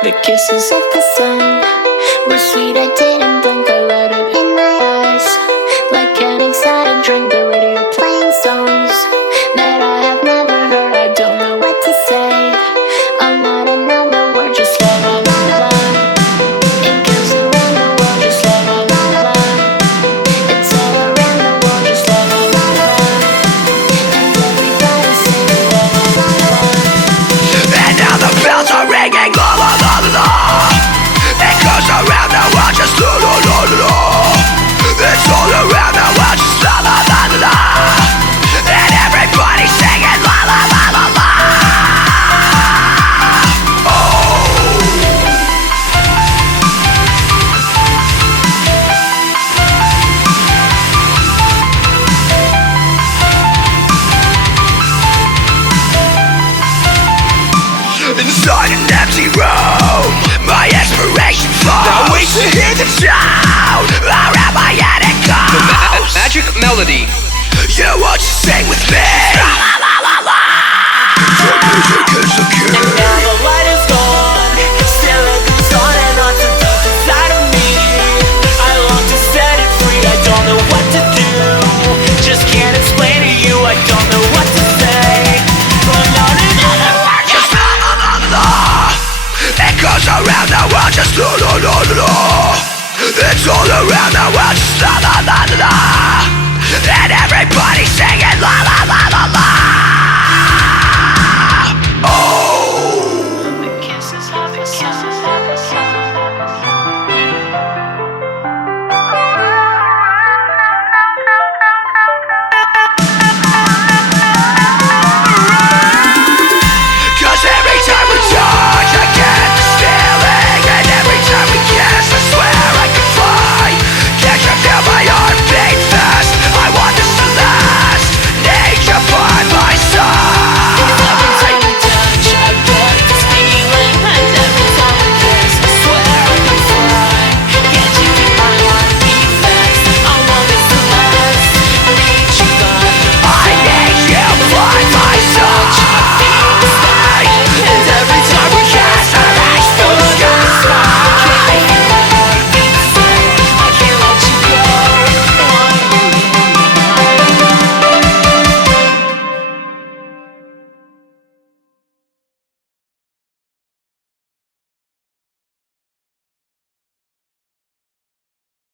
The kisses of the sun were sweet, I didn't blink, I let it in my eyes. Like an exotic drink, the radio playing songs that I have never heard. I don't know what to say, I'm not another word, just la la la la. It goes around the world, just la la la la. It's all around the world, just la la la la. And everybody sing la la la la. And now the bells are ringing, la la la la la. It goes around the world, just la la la la la. It's all around the world, just la la la la la. And everybody's singing la la la la la. Inside an empty room, my inspiration flows. Now wait to hear the sound around my head it goes. The magic melody. You want to sing with me? La la la la la. The music is the key. And now the light is gone, still it goes on and on to deep inside of me. I long to set it free, I don't know what to do. Just can't explain to you, I don't know what to say. But not another word, Just la la la la la. It goes around the world, just la la la la la. It's all around the world, just la la la la la.